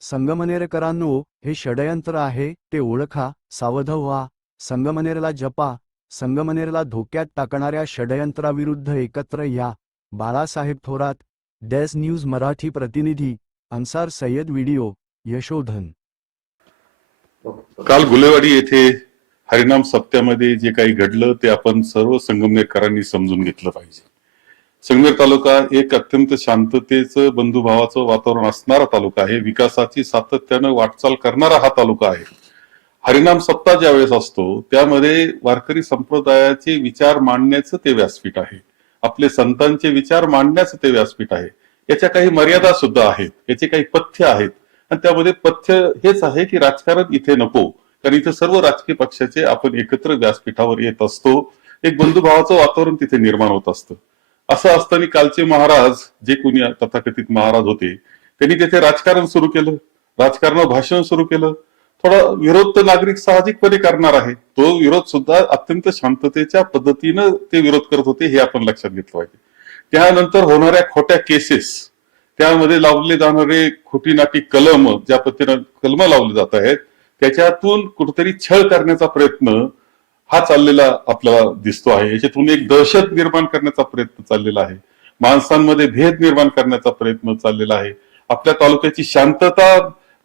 संगमनेरकरांनो हे षडयंत्र आहे ते ओळखा सावध व्हा संगमनेरला जपा संगमनेरला धोक्यात टाकणाऱ्या षडयंत्राविरुद्ध एकत्र या बाळासाहेब थोरात डॅस न्यूज मराठी प्रतिनिधी अन्सार सय्यद व्हिडिओ यशोधन काल गुलेवाडी येथे हरिनाम सप्त्यामध्ये जे काही घडलं ते आपण सर्व संगमनेरकरांनी समजून घेतलं पाहिजे संगमेर तालुका एक अत्यंत शांततेचं बंधुभावाचं वातावरण असणारा तालुका आहे विकासाची सातत्यानं वाटचाल करणारा हा तालुका आहे हरिनाम ज्या वेळेस असतो त्यामध्ये वारकरी संप्रदायाचे विचार मांडण्याचं ते व्यासपीठ आहे आपले संतांचे विचार मांडण्याचं ते व्यासपीठ आहे याच्या काही मर्यादा सुद्धा आहेत याचे काही पथ्य आहेत आणि त्यामध्ये पथ्य हेच आहे की राजकारण इथे नको कारण इथे सर्व राजकीय पक्षाचे आपण एकत्र व्यासपीठावर येत असतो एक बंधुभावाचं वातावरण तिथे निर्माण होत असतं असं असताना कालचे महाराज जे कोणी तथाकथित महाराज होते त्यांनी त्याचे राजकारण सुरू केलं राजकारण भाषण सुरू केलं थोडा विरोध तर नागरिक साहजिकपणे करणार आहे तो विरोध सुद्धा अत्यंत शांततेच्या पद्धतीनं ते विरोध करत होते हे आपण लक्षात घेतलं पाहिजे त्यानंतर होणाऱ्या खोट्या केसेस त्यामध्ये लावले जाणारे खोटी नाटी कलम ज्या पद्धतीनं कलम लावले जात आहेत त्याच्यातून कुठेतरी छळ करण्याचा प्रयत्न हा चाललेला आपल्याला दिसतो आहे याच्यातून एक दहशत निर्माण करण्याचा प्रयत्न चाललेला आहे माणसांमध्ये भेद निर्माण करण्याचा प्रयत्न चाललेला आहे आपल्या तालुक्याची शांतता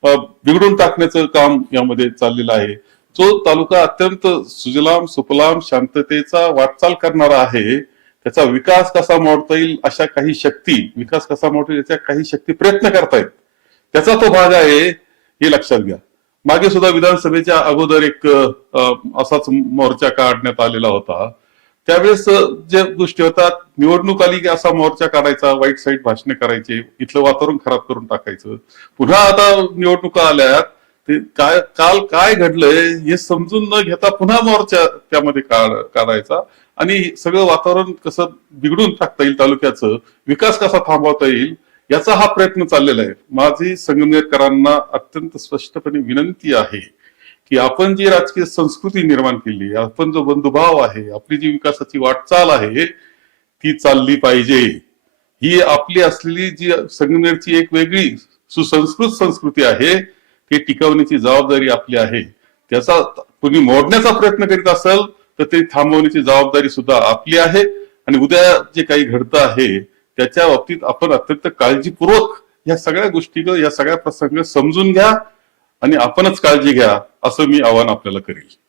बिघडून टाकण्याचं काम यामध्ये चाललेलं आहे जो तालुका अत्यंत सुजलाम सुफलाम शांततेचा वाटचाल करणारा आहे त्याचा विकास कसा मोडता येईल अशा काही शक्ती विकास कसा मोडता येईल याच्या काही शक्ती प्रयत्न करतायत त्याचा तो भाग आहे हे लक्षात घ्या मागे सुद्धा विधानसभेच्या अगोदर एक असाच मोर्चा काढण्यात आलेला होता त्यावेळेस जे गोष्टी होतात निवडणूक आली की असा मोर्चा काढायचा वाईट साईट भाषणे करायचे इथलं वातावरण खराब करून टाकायचं पुन्हा आता निवडणुका आल्यात ते काय काल काय घडलंय हे समजून न घेता पुन्हा मोर्चा त्यामध्ये काढायचा आणि सगळं वातावरण कसं बिघडून टाकता येईल तालुक्याचं विकास कसा थांबवता येईल याचा हा प्रयत्न चाललेला आहे माझी संगमनेरकरांना अत्यंत स्पष्टपणे विनंती आहे की आपण जी राजकीय संस्कृती निर्माण केली आपण जो बंधुभाव आहे आपली जी विकासाची वाटचाल आहे ती चालली पाहिजे ही आपली असलेली जी संगमनेरची एक वेगळी सुसंस्कृत संस्कृती आहे ती टिकवण्याची जबाबदारी आपली आहे त्याचा कुणी मोडण्याचा प्रयत्न करीत असेल तर ते थांबवण्याची जबाबदारी सुद्धा आपली आहे आणि उद्या जे काही घडतं आहे त्याच्या बाबतीत आपण अत्यंत काळजीपूर्वक या सगळ्या गोष्टी या सगळ्या प्रसंग समजून घ्या आणि आपणच काळजी घ्या असं मी आवाहन आपल्याला करेल